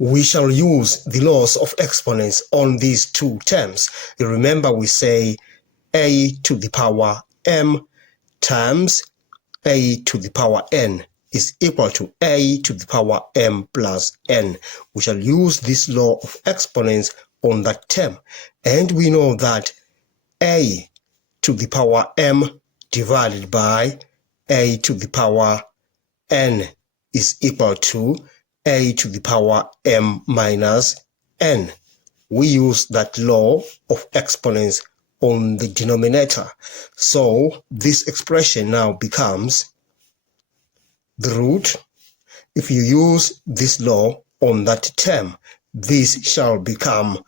we shall use the laws of exponents on these two terms. You remember we say a to the power m times a to the power n is equal to a to the power m plus n. We shall use this law of exponents on that term. And we know that a to the power m divided by a to the power n is equal to a to the power m minus n. We use that law of exponents on the denominator. So this expression now becomes the root. If you use this law on that term, this shall become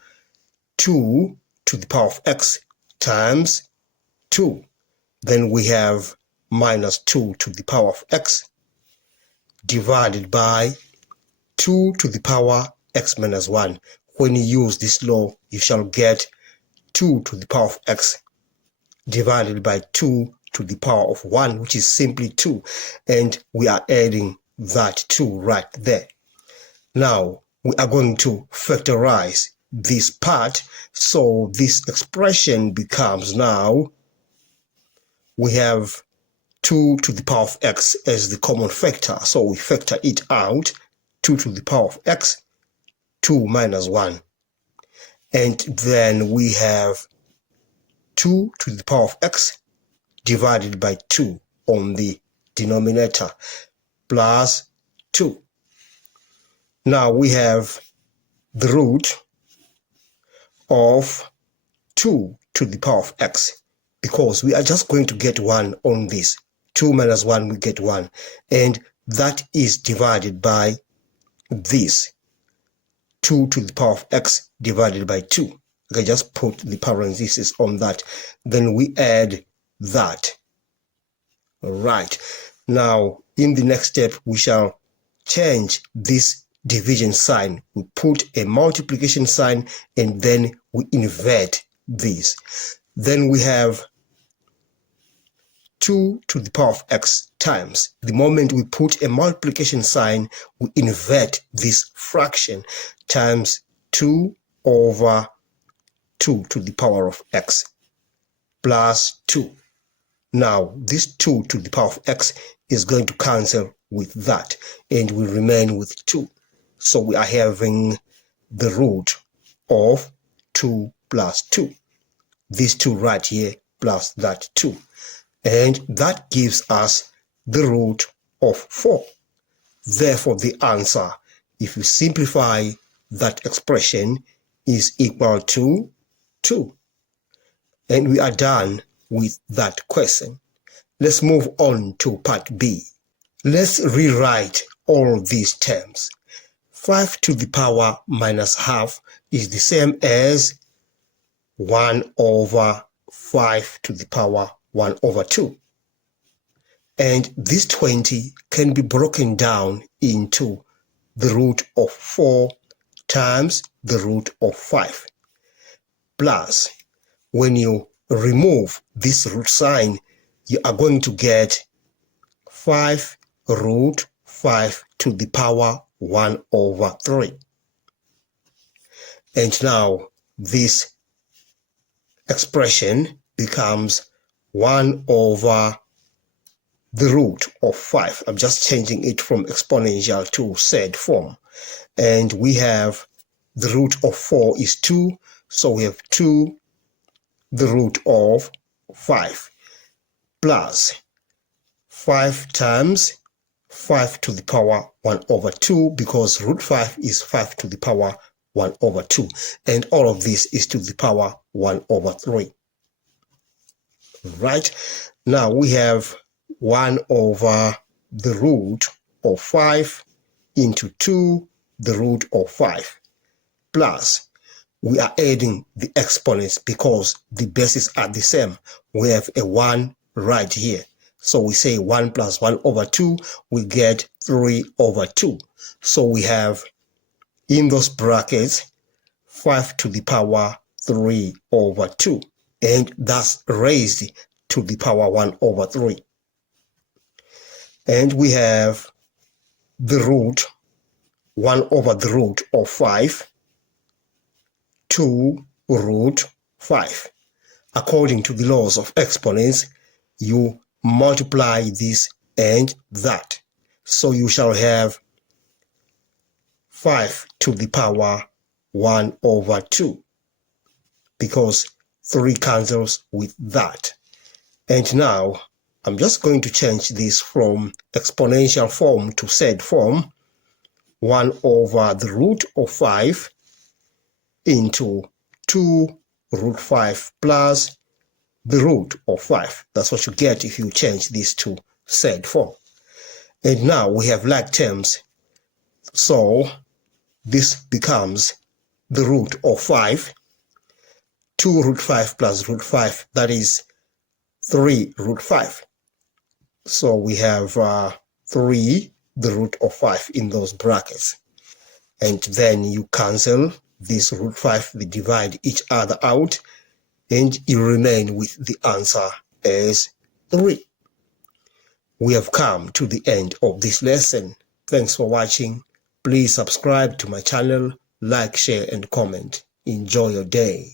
2 to the power of x times 2. Then we have minus 2 to the power of x divided by 2 to the power x minus 1. When you use this law, you shall get 2 to the power of x divided by 2 to the power of 1, which is simply 2. And we are adding that 2 right there. Now, we are going to factorize this part. So this expression becomes now, we have 2 to the power of x as the common factor. So we factor it out, 2 to the power of x, 2 minus 1. And then we have 2 to the power of x divided by 2 on the denominator plus 2. Now we have the root of 2 to the power of x, because we are just going to get 1 on this. 2 minus 1, we get 1. And that is divided by this, 2 to the power of x divided by 2. Okay, just put the parentheses on that. Then we add that. All right. Now, in the next step, we shall change this division sign. We put a multiplication sign and then we invert this. Then we have 2 to the power of x times. The moment we put a multiplication sign, we invert this fraction times 2 over 2 to the power of x plus 2. Now, this 2 to the power of x is going to cancel with that, and we remain with 2. So we are having the root of 2 plus 2. This 2 right here plus that 2. And that gives us the root of 4. Therefore, the answer, if you simplify that expression, is equal to 2. And we are done with that question. Let's move on to part B. Let's rewrite all these terms. 5 to the power minus half is the same as 1 over 5 to the power 1 over 2. And this 20 can be broken down into the root of 4 times the root of 5. Plus, when you remove this root sign, you are going to get 5 root 5 to the power 1 over 3. And now this expression becomes 1 over the root of 5. I'm just changing it from exponential to said form. And we have the root of 4 is 2. So we have 2 the root of 5 plus 5 times 5 to the power 1 over 2, because root 5 is 5 to the power 1 over 2. And all of this is to the power 1 over 3. Right? Now we have 1 over the root of 5 into 2 the root of 5 plus, we are adding the exponents because the bases are the same. We have a 1 right here. So we say 1 plus 1 over 2, we get 3 over 2. So we have in those brackets 5 to the power 3 over 2. And that's raised to the power 1 over 3. And we have the root 1 over the root of 5 to root 5. According to the laws of exponents, you multiply this and that. So you shall have 5 to the power 1 over 2, because 3 cancels with that. And now I'm just going to change this from exponential form to said form, 1 over the root of 5 into 2 root 5 plus the root of 5. That's what you get if you change this to said form. And now we have like terms, so this becomes the root of 5, 2 root 5 plus root 5, that is 3 root 5. So we have 3, the root of 5 in those brackets. And then you cancel this root 5, they divide each other out, and you remain with the answer as 3. We have come to the end of this lesson. Thanks for watching. Please subscribe to my channel, like, share, and comment. Enjoy your day.